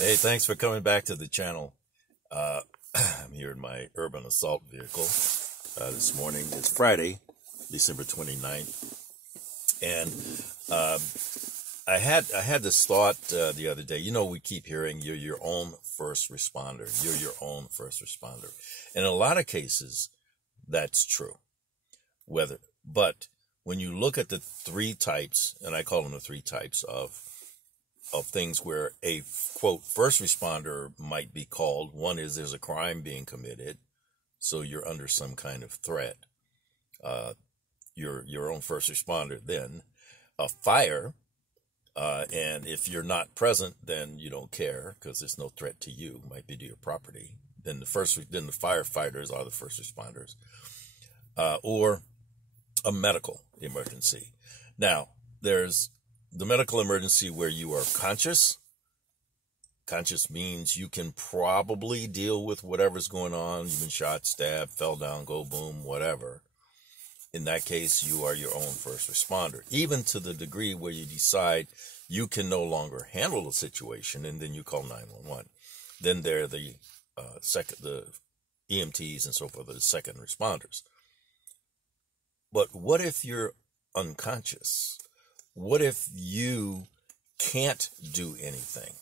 Hey, thanks for coming back to the channel. I'm here in my urban assault vehicle this morning. It's Friday, December 29th. And uh, I had this thought the other day. You know, we keep hearing you're your own first responder. You're your own first responder. And in a lot of cases, that's true. But when you look at the three types, and I call them the three types of things where a quote first responder might be called. One is there's a crime being committed, so you're under some kind of threat. You're your own first responder. Then a fire, and if you're not present, then you don't care because there's no threat to you. It might be to your property. Then the firefighters are the first responders, or a medical emergency. Now there's the medical emergency where you are conscious. Conscious means you can probably deal with whatever's going on. You've been shot, stabbed, fell down, go boom, whatever. In that case, you are your own first responder, even to the degree where you decide you can no longer handle the situation, and then you call 911. Then they're the the EMTs and so forth, are the second responders. But what if you're unconscious? What if you can't do anything?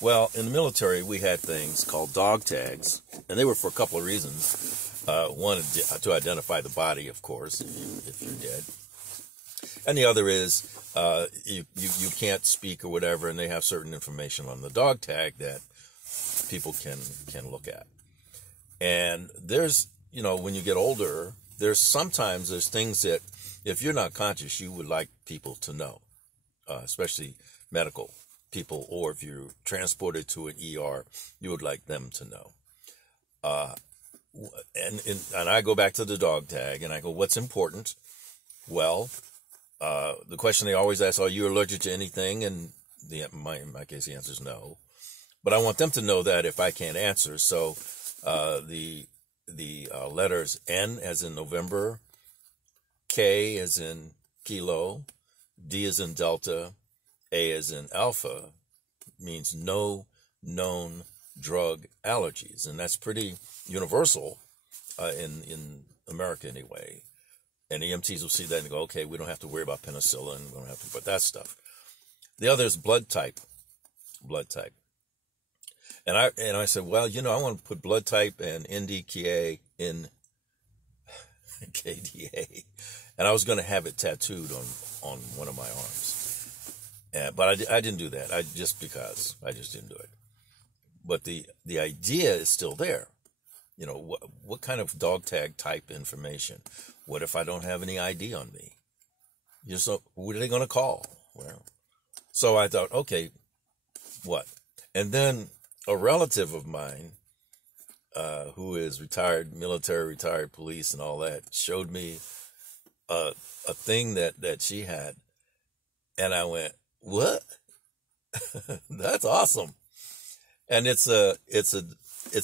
Well, in the military, we had things called dog tags, and they were for a couple of reasons. One, to identify the body, of course, if you're dead. And the other is you can't speak or whatever, and they have certain information on the dog tag that people can look at. And there's, when you get older, there's things that if you're not conscious, you would like people to know, especially medical people, or if you're transported to an ER, you would like them to know. And I go back to the dog tag, and I go, what's important? Well, the question they always ask, are you allergic to anything? And in my case, the answer is no. But I want them to know that if I can't answer. So the letters N as in November, K as in kilo, D as in delta, A as in alpha means no known drug allergies. And that's pretty universal in America anyway. And EMTs will see that and go, okay, we don't have to worry about penicillin. We don't have to put that stuff. The other is blood type. Blood type. And I said, well, I want to put blood type and NDKA in KDA. And I was going to have it tattooed on one of my arms. But I didn't do that. Just because I just didn't do it. But the idea is still there. What kind of dog tag type information? What if I don't have any ID on me? Who are they going to call? Well, so I thought, okay, what? And then a relative of mine, who is retired military, retired police, and all that, showed me a thing that she had, and I went, "What? That's awesome!" And it's a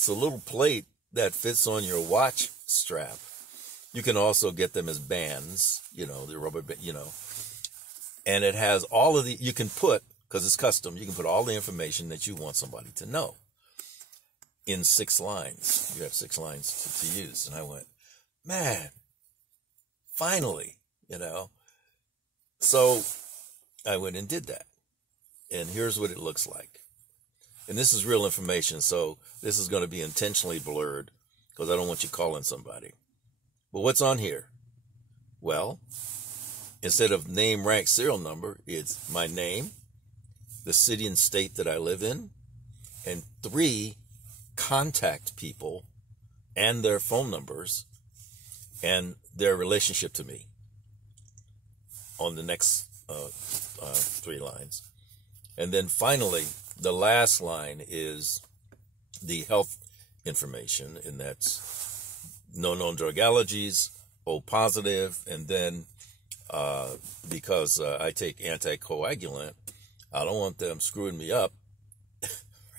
little plate that fits on your watch strap. You can also get them as bands, the rubber band, and it has all of you can put, because it's custom, you can put all the information that you want somebody to know in 6 lines. You have 6 lines to use. And I went, man, finally, So I went and did that. And here's what it looks like. And this is real information, so this is going to be intentionally blurred because I don't want you calling somebody. But what's on here? Well, instead of name, rank, serial number, it's my name, the city and state that I live in, and 3 contact people and their phone numbers and their relationship to me on the next 3 lines. And then finally, the last line is the health information, and that's no known drug allergies, O positive, and then because I take anticoagulant, I don't want them screwing me up,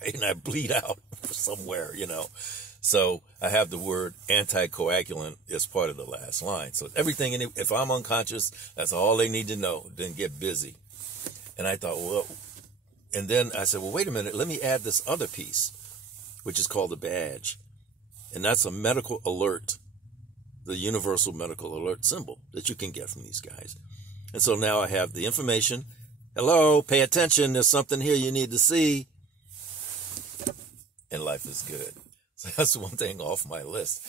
right? And I bleed out somewhere, So I have the word anticoagulant as part of the last line. So everything, if I'm unconscious, that's all they need to know. Then get busy. And I thought, well, And then I said, well, wait a minute, let me add this other piece, which is called a badge. And that's a medical alert, the universal medical alert symbol that you can get from these guys. And so now I have the information. Hello, pay attention. There's something here you need to see. And life is good. So that's one thing off my list.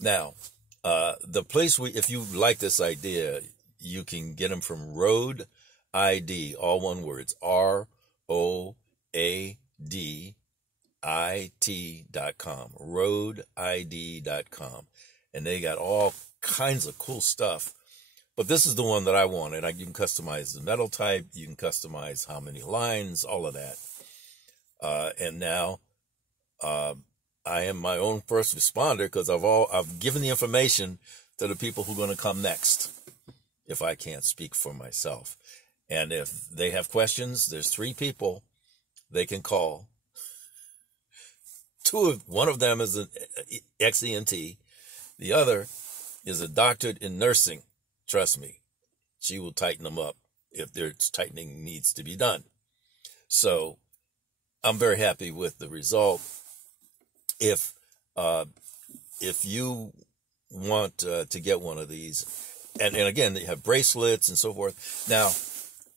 Now, the place if you like this idea, you can get them from Road ID, all one word. It's ROADIT.com, roadid.com. And they got all kinds of cool stuff. But this is the one that I wanted. You can customize the metal type. You can customize how many lines, all of that. And now I am my own first responder because I've given the information to the people who are going to come next if I can't speak for myself. And if they have questions, there's 3 people they can call. One of them is an ex-ENT. The other is a doctorate in nursing. Trust me, she will tighten them up if there's tightening needs to be done. So I'm very happy with the result. If you want to get one of these, and again, they have bracelets and so forth. Now,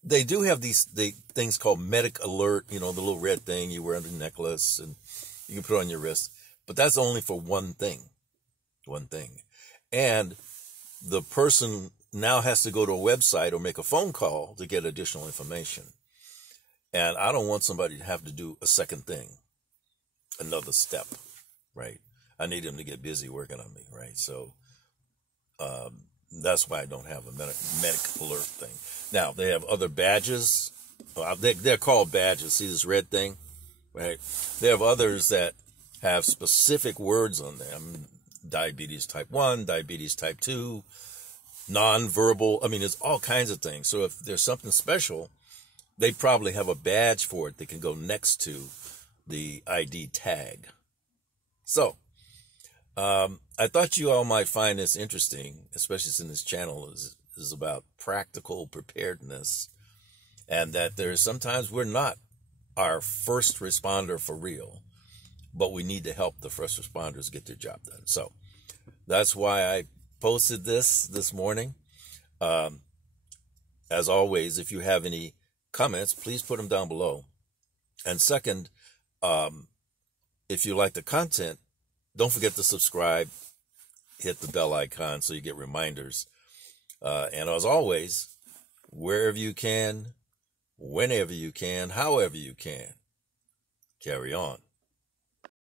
they do have these things called Medic Alert, the little red thing you wear on the necklace and you can put it on your wrist. But that's only for one thing. And the person now has to go to a website or make a phone call to get additional information. And I don't want somebody to have to do a second thing, another step, right? I need them to get busy working on me, right? So that's why I don't have a medic alert thing. Now, they have other badges. They're called badges. See this red thing, right? They have others that have specific words on them. Diabetes type 1, diabetes type 2, nonverbal. I mean, there's all kinds of things. So if there's something special, they probably have a badge for it that can go next to the ID tag. So I thought you all might find this interesting, especially since this channel is about practical preparedness, and that there's sometimes we're not our first responder for real, but we need to help the first responders get their job done. So that's why I posted this morning. As always, if you have any comments, please put them down below. And second, if you like the content, don't forget to subscribe, hit the bell icon so you get reminders. And as always, wherever you can, whenever you can, however you can, carry on.